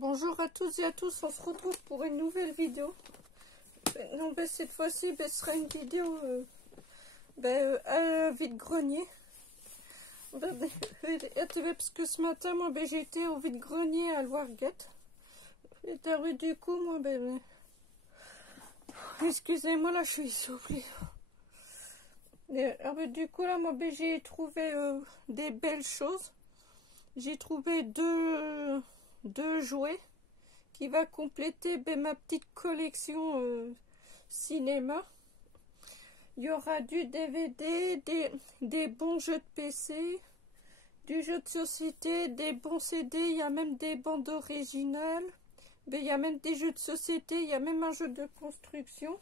Bonjour à tous et à tous, on se retrouve pour une nouvelle vidéo. Non, cette fois-ci, ce sera une vidéo à vide-grenier. Parce que ce matin, moi, j'ai été au vide-grenier à Loirguette. Et du coup, moi, excusez-moi, là, je suis essoufflée. Du coup, là, moi, j'ai trouvé des belles choses. J'ai trouvé deux jouets qui va compléter ma petite collection cinéma. Il y aura du DVD, des bons jeux de PC, du jeu de société, des bons CD, il y a même des bandes originales, il y a même des jeux de société, il y a même un jeu de construction,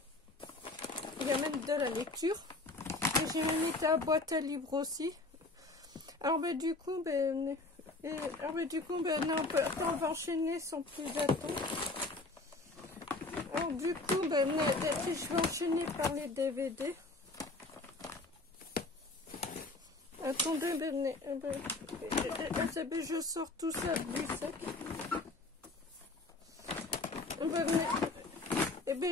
il y a même de la lecture. Et j'ai mis la boîte à livres aussi. Alors du coup, on va enchaîner sans plus attendre. Alors du coup, je vais enchaîner par les DVD. Attendez, je sors tout ça du sac.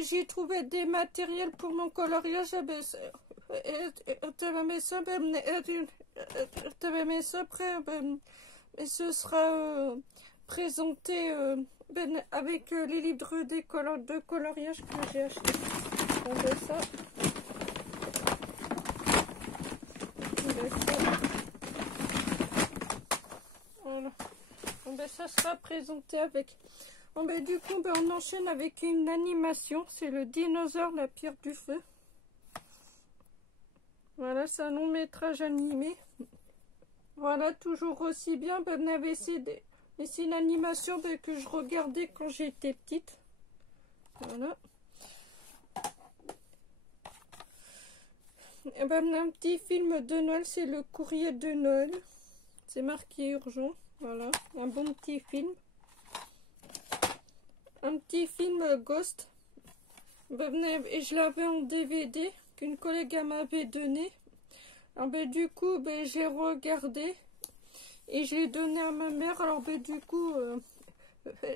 J'ai trouvé des matériels pour mon coloriage. Et ce sera présenté avec les livres de coloriage que j'ai acheté. Ça. Voilà. Ça sera présenté avec. Du coup, on enchaîne avec une animation. C'est le dinosaure, la pierre du feu. Voilà, c'est un long métrage animé. Voilà, toujours aussi bien. C'est une animation que je regardais quand j'étais petite. Voilà. Un petit film de Noël, c'est le courrier de Noël. C'est marqué urgent. Voilà, un bon petit film. Un petit film Ghost. Et je l'avais en DVD qu'une collègue m'avait donné. Du coup, j'ai regardé et je l'ai donné à ma mère. Alors du coup, je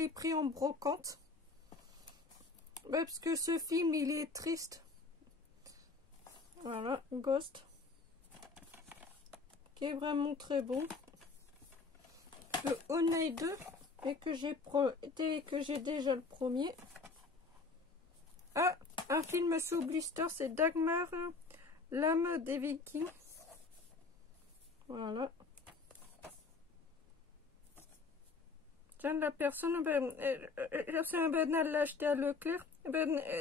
l'ai pris en brocante. Parce que ce film, il est triste. Voilà, Ghost. Qui est vraiment très bon. Le Honey 2, et que j'ai déjà le premier. Ah, un film sous blister, c'est Dagmar, l'âme des Vikings. Voilà. Tiens, la personne, elle l'a acheté à Leclerc,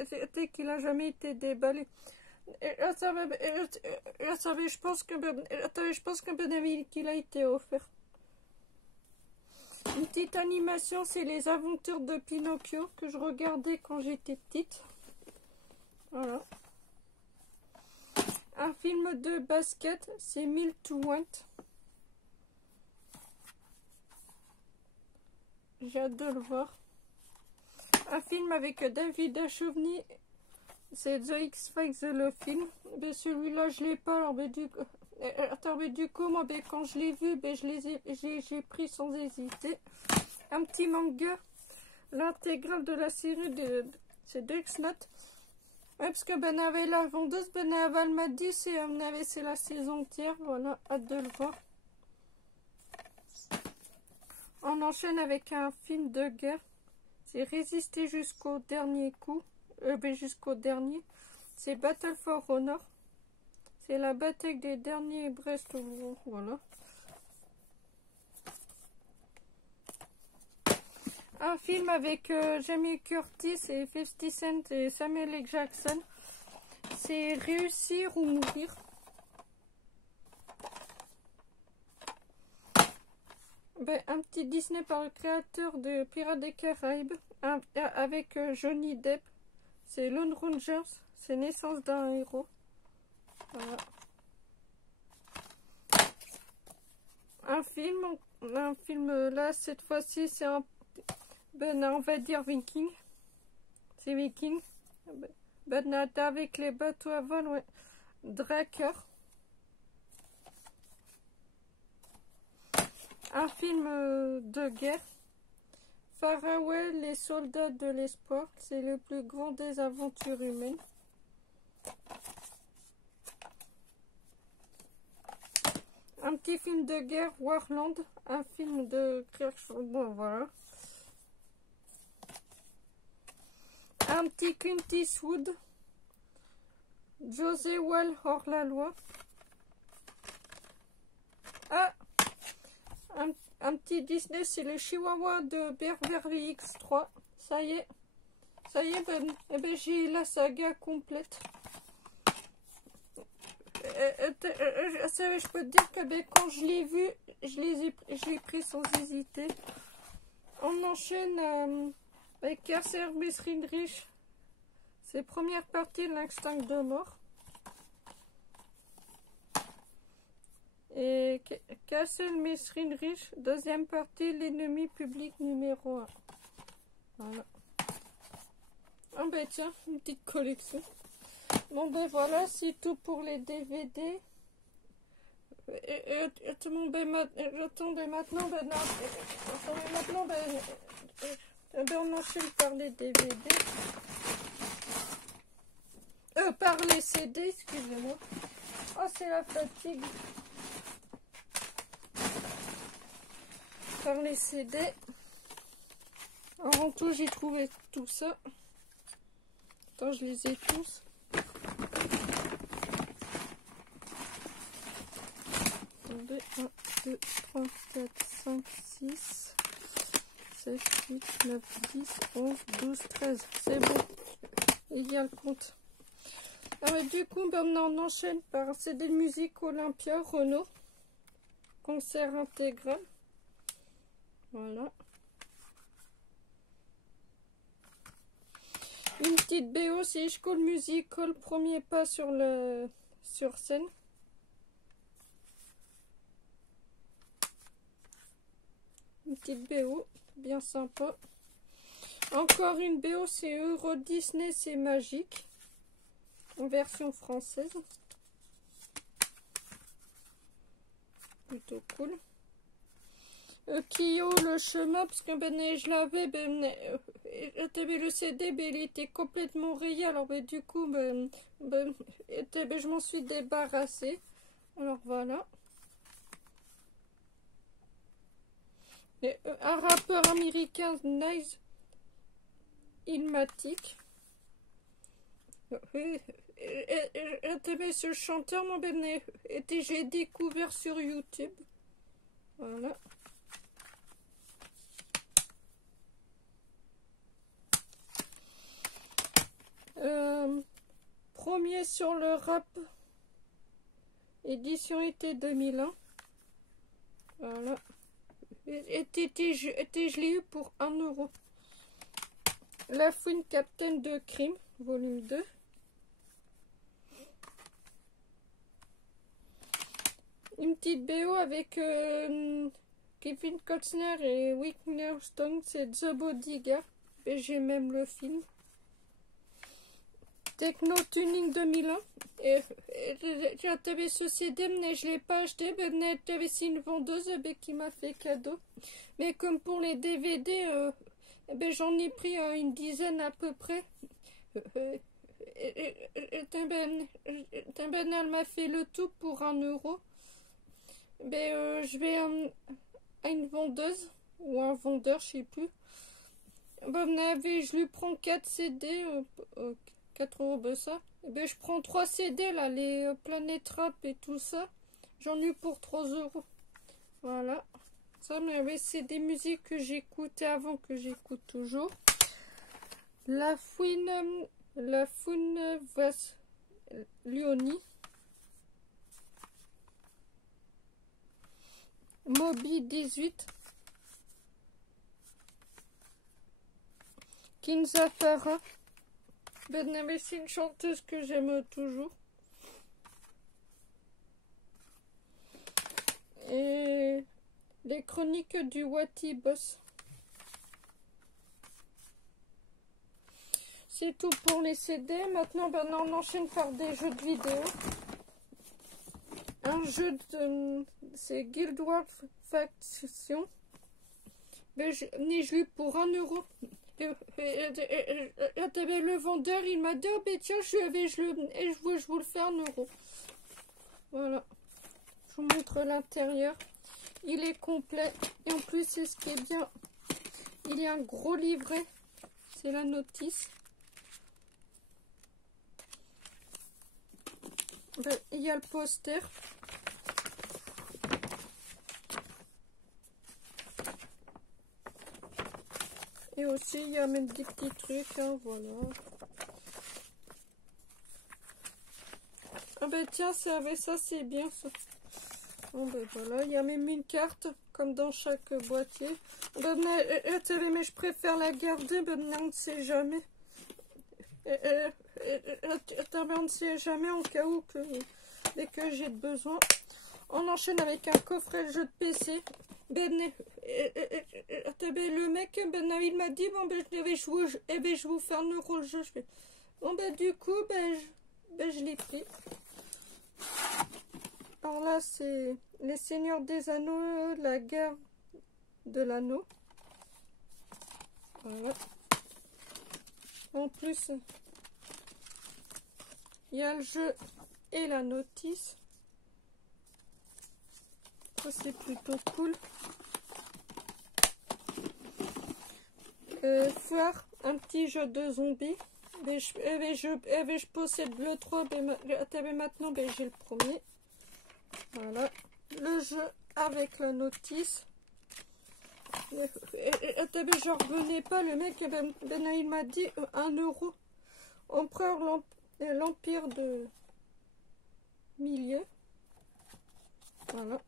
c'est qu'il n'a jamais été déballé. Je pense qu'il a été offert. Une petite animation, c'est les aventures de Pinocchio que je regardais quand j'étais petite. Voilà. Un film de basket, c'est 1000 to Want. J'ai hâte de le voir. Un film avec David Duchovny, c'est The X-Files, le film. Mais celui-là, je l'ai pas. Alors, du coup, moi, quand je l'ai vu, j'ai pris sans hésiter. Un petit manga, l'intégrale de la série c'est Death Note. Ouais, parce que avait la vendeuse, elle m'a dit c'est la saison entière. Voilà, hâte de le voir. On enchaîne avec un film de guerre. C'est Résister jusqu'au dernier coup. Jusqu'au dernier. C'est Battle for Honor. C'est la bataille des derniers Brest. Voilà. Un film avec Jamie Curtis et 50 Cent et Samuel L. Jackson. C'est Réussir ou mourir. Un petit Disney par le créateur de Pirates des Caraïbes avec Johnny Depp. C'est Lone Rangers. C'est Naissance d'un héros. Voilà. Un film là cette fois-ci c'est un on va dire Viking. C'est Viking. Avec les bateaux à voile, ouais. Drakkar. un film de guerre. Faraway, les soldats de l'espoir. C'est le plus grand des aventures humaines. Un petit film de guerre, Warland. Un film de guerre. Bon, voilà. Un petit Clint Eastwood. José Wall hors la loi. Ah, un petit Disney, c'est le Chihuahua de Beverly X3. Ça y est, j'ai la saga complète. Je peux te dire que quand je l'ai vu, je l'ai pris sans hésiter. On enchaîne avec Casser Mesrindrich. C'est première partie de l'Instinct de mort. Et Castle Mesrindrich, deuxième partie, l'ennemi public numéro 1. Voilà. Ah ben tiens, une petite collection. Bon ben voilà, c'est tout pour les DVD. Attendez maintenant, on enchaîne par les DVD. Par les CD, excusez-moi. Oh, c'est la fatigue. Par les CD. En tout, j'ai trouvé tout ça. Attends, je les ai tous. Attendez, 1, 2, 3, 4, 5, 6, 7, 8, 9, 10, 11, 12, 13. C'est bon. Il y a le compte. Alors, du coup, maintenant, on enchaîne par CD de musique Olympia, Renault. Concert intégral. Voilà. Une petite BO, c'est School Musical, premier pas sur scène. Une petite BO, bien sympa. Encore une BO, c'est Euro Disney, c'est magique. En version française. Plutôt cool. Kyo, le chemin, parce que je l'avais, le CD, il était complètement rayé, alors du coup, je m'en suis débarrassée. Alors voilà. Et, un rappeur américain, Nice Ilmatic. Ce chanteur, j'ai découvert sur YouTube. Voilà. Premier sur le rap, édition été 2001. Voilà. Je l'ai eu pour 1 €. La Fouine Captain de Crime, volume 2. Une petite BO avec Kevin Costner et Whitney Houston, c'est The Bodyguard. Et j'ai même le film. Techno Tuning 2001. J'avais ce CD, mais je ne l'ai pas acheté. J'avais une vendeuse qui m'a fait cadeau. Mais comme pour les DVD, j'en ai pris une dizaine à peu près. Elle m'a fait le tout pour 1 €. Je vais à une vendeuse ou un vendeur, je sais plus. Je lui prends 4 CD, 4 € ça. Je prends 3 CD là, les Planet Rap et tout ça. J'en ai eu pour 3 €. Voilà. Ça, c'est des musiques que j'écoutais avant, que j'écoute toujours. La Fouine Vas Lioni. Moby 18. Kinza Farah. C'est une chanteuse que j'aime toujours. Et les chroniques du Wati Boss. C'est tout pour les CD. Maintenant, on enchaîne par des jeux de vidéo. un jeu de... c'est Guild Wars Faction. Ben, je l'ai pour 1 euro. Le vendeur, il m'a dit, oh, ben tiens, je vous le fais 1 euro. Voilà. Je vous montre l'intérieur. Il est complet. Et en plus, c'est ce qui est bien. Il y a un gros livret. C'est la notice. Ben, il y a le poster. Et aussi, il y a même des petits trucs, hein, voilà. Ah ben tiens, ça, c'est bien ça. Bon ben voilà, il y a même une carte, comme dans chaque boîtier. Ben, mais je préfère la garder, ben on ne sait jamais. On ne sait jamais en cas où, dès que j'ai besoin. On enchaîne avec un coffret jeu de PC. Le mec, il m'a dit, bon, je vous faire 1 euro le jeu. Je fais, bon, du coup, je l'ai pris. Alors là, c'est les Seigneurs des Anneaux, la guerre de l'anneau. Voilà. En plus, il y a le jeu et la notice. Ça, c'est plutôt cool. Foire, un petit jeu de zombies. Je possède le 3, mais maintenant j'ai le premier. Voilà. Le jeu avec la notice. Je revenais pas, le mec, il m'a dit 1 euro. Empereur l'Empire de Milieu. Voilà.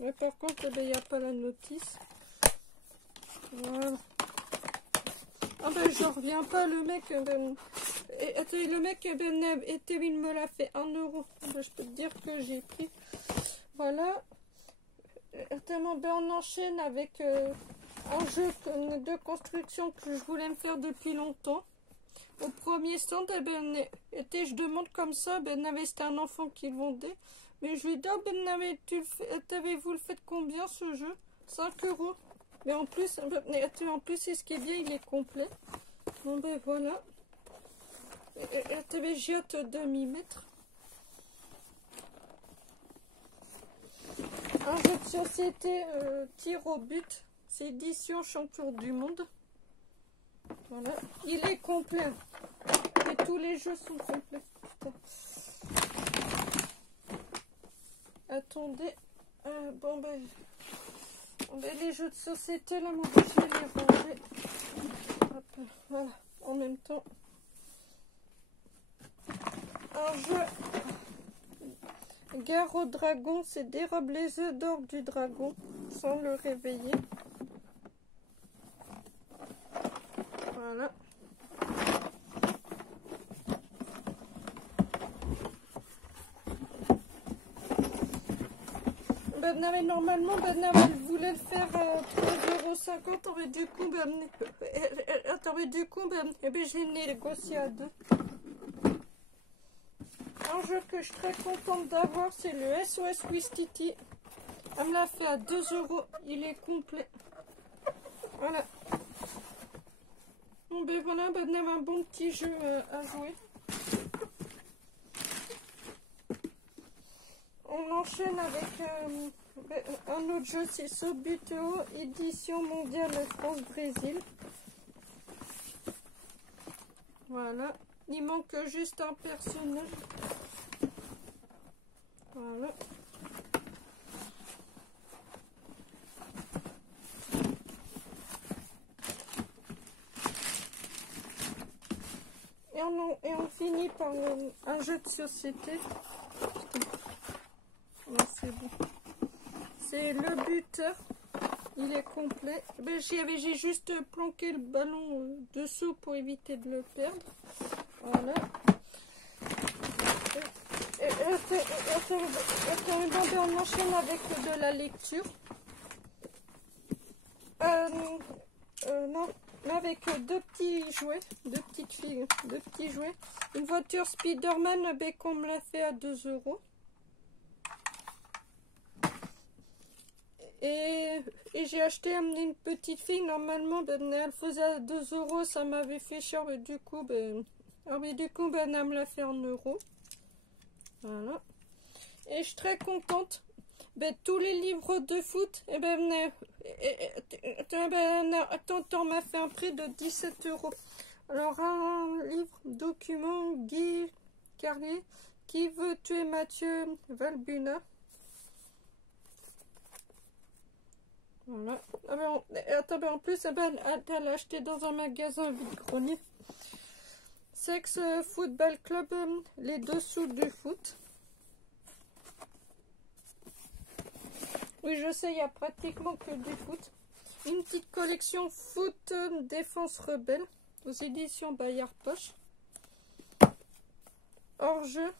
Mais par contre, il n'y a pas la notice. Voilà. Ah ben je reviens pas, le mec, il me l'a fait 1 euro. Ben, je peux te dire que j'ai pris. Voilà. On enchaîne avec un jeu de construction que je voulais me faire depuis longtemps. Au premier stand, je demande comme ça, c'était un enfant qui le vendait. Mais je lui dis, vous le faites combien ce jeu? 5 euros. Mais en plus, c'est ce qui est bien, il est complet. Bon ben voilà. J'ai hâte de m'y mettre. Un jeu de société tir au but. C'est édition champion du monde. Voilà. Il est complet. Et tous les jeux sont complets. Putain. Attendez. Les jeux de société, là, moi, je vais les ranger. Hop, voilà, en même temps. Un jeu. Guerre au dragon, c'est dérobe les œufs d'or du dragon sans le réveiller. Voilà. Normalement, elle voulait le faire à 3,50 €. Du coup, je l'ai négocié à 2. Un jeu que je suis très contente d'avoir, c'est le SOS Wistiti. Elle me l'a fait à 2 €. Il est complet. Voilà. Bon, voilà, on a un bon petit jeu à jouer. On enchaîne avec un autre jeu, c'est Sobuteo, édition mondiale France-Brésil. Voilà. Il manque juste un personnage. Voilà. Et on finit par un jeu de société. Ouais, c'est bon. C'est le buteur. Il est complet. J'ai juste planqué le ballon dessous pour éviter de le perdre. Voilà. On enchaîne avec de la lecture. Non, avec deux petits jouets, deux petits jouets. Une voiture Spider-Man, qu'on me l'a fait à 2 €. Et j'ai acheté une petite fille. Normalement, ben, elle faisait 2 €. Ça m'avait fait cher. Mais du coup, ben, elle me l'a fait en euros. Voilà. Et je suis très contente. Ben, tous les livres de foot, tonton m'a fait un prix de 17 €. Alors, un livre, document, Guy Carlier, Qui veut tuer Mathieu Valbuna. Voilà. Ah ben, en plus, elle l'a acheté dans un magasin vide-grenier. Sex Football Club, les dessous du foot. Oui, je sais, il n'y a pratiquement que du foot. Une petite collection Foot Défense Rebelle aux éditions Bayard Poche. Hors-jeu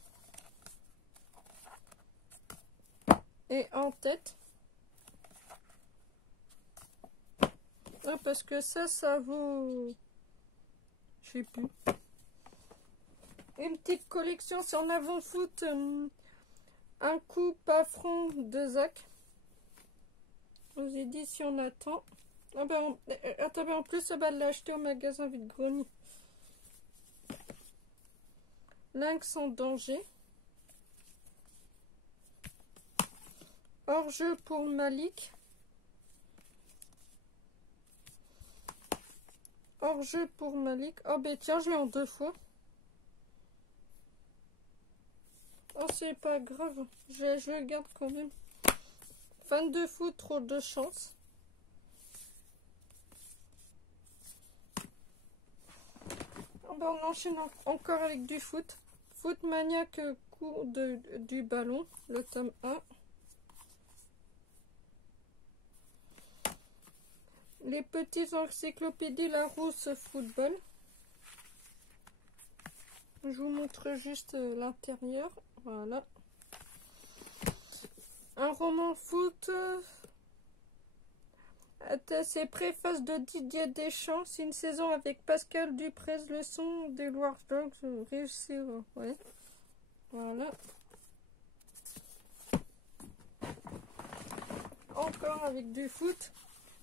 et en tête. Ah, parce que ça vaut... Je sais plus. Une petite collection sur en avant foot. Un coup pas front de Zach. Aux éditions Nathan. Ah ben, en plus, elle l'a acheté au magasin vide-grenier. Lynx en danger. Hors-jeu pour Malik. Hors-jeu pour Malik. Oh ben tiens, je l'ai en 2 fois. Oh, c'est pas grave. Je le garde quand même. Fan de foot, trop de chance. Oh ben, on enchaîne encore avec du foot. Foot maniaque, coup du ballon, le tome 1. Les petites encyclopédies Larousse Football. Je vous montre juste l'intérieur. Voilà. Un roman foot. C'est préface de Didier Deschamps. C'est une saison avec Pascal Duprez, leçon des Watch Dogs. Réussir. Ouais. Voilà. Encore avec du foot.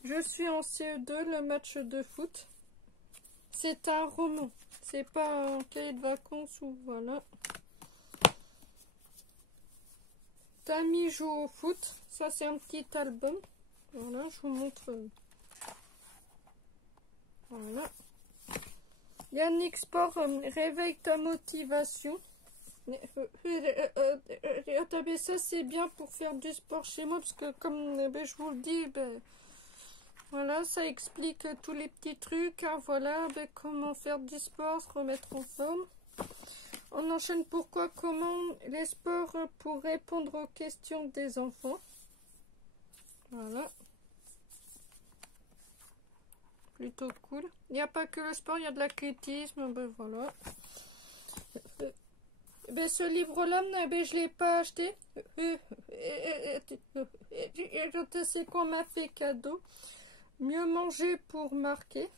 Je suis en CE2, le match de foot. C'est un roman. C'est pas un cahier de vacances ou voilà. Tammy joue au foot. Ça, c'est un petit album. Voilà, je vous montre. Voilà. Yannick Sport, réveille ta motivation. Ça, c'est bien pour faire du sport chez moi. Parce que, comme je vous le dis, voilà, ça explique tous les petits trucs. Hein, voilà, comment faire du sport, se remettre en forme. On enchaîne pourquoi, comment les sports pour répondre aux questions des enfants. Voilà. Plutôt cool. Il n'y a pas que le sport, il y a de l'athlétisme. Ben voilà. Ce livre-là, je ne l'ai pas acheté. C'est qu'on m'a fait cadeau. Mieux manger pour marquer.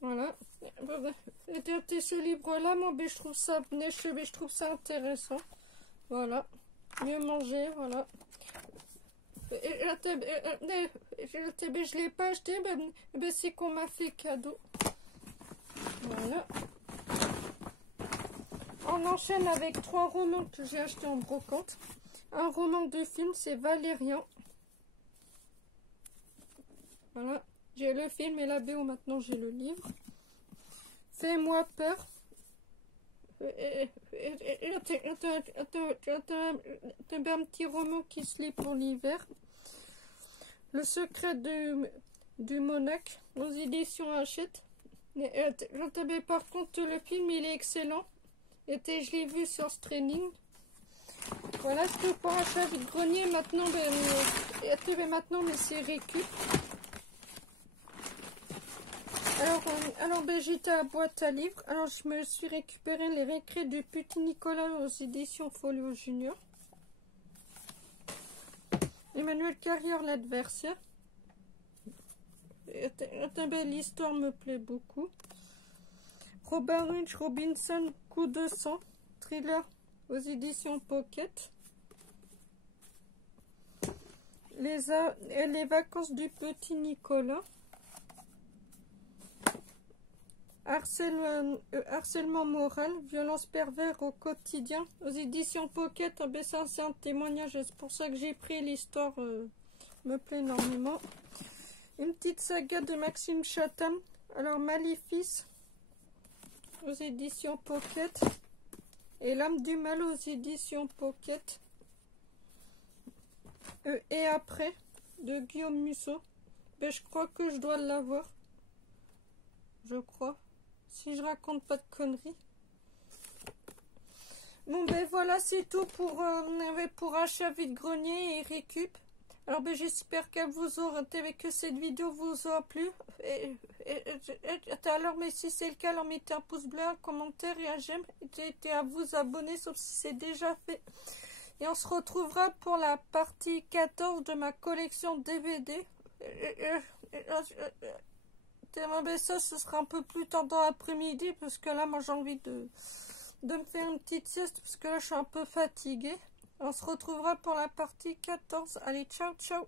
Voilà. Ce livre-là, moi, je trouve ça intéressant. Voilà. Mieux manger, voilà. Je l'ai pas acheté, c'est qu'on m'a fait cadeau. Voilà. On enchaîne avec 3 romans que j'ai achetés en brocante. Un roman de film, c'est Valérian. Voilà. J'ai le film et la BO, maintenant j'ai le livre. Fais-moi peur. Un petit roman qui se lit pour l'hiver. Le secret du Monac aux éditions Hachette. Par contre, le film il est excellent. Je l'ai vu sur streaming. Voilà ce que pour achat vide-grenier maintenant. Maintenant, mais c'est récup. Alors j'étais à boîte à livres. Alors je me suis récupéré les récrés du Petit Nicolas aux éditions Folio Junior. Emmanuel Carrière, l'adversaire. L'histoire me plaît beaucoup. Robert Ridge Robinson, coup de sang, thriller aux éditions Pocket. les vacances du petit Nicolas. Harcèlement moral, violence pervers au quotidien, aux éditions Pocket. Ah ben ça c'est un témoignage, c'est pour ça que j'ai pris l'histoire, me plaît énormément. Une petite saga de Maxime Chatham, alors Maléfice aux éditions Pocket et L'âme du mal aux éditions Pocket. Et après de Guillaume Musso. Ben je crois que je dois l'avoir, je crois, si je raconte pas de conneries. Bon ben voilà, c'est tout pour achat vide-grenier et récup. Alors ben j'espère qu'elle vous aura, que cette vidéo vous aura plu. Alors mais si c'est le cas, alors mettez un pouce bleu, un commentaire et un j'aime. Et à vous abonner sauf si c'est déjà fait. Et on se retrouvera pour la partie 14 de ma collection DVD. Ça, ce sera un peu plus tard dans l'après-midi parce que là, moi, j'ai envie de me faire une petite sieste parce que là, je suis un peu fatiguée. On se retrouvera pour la partie 14. Allez, ciao, ciao!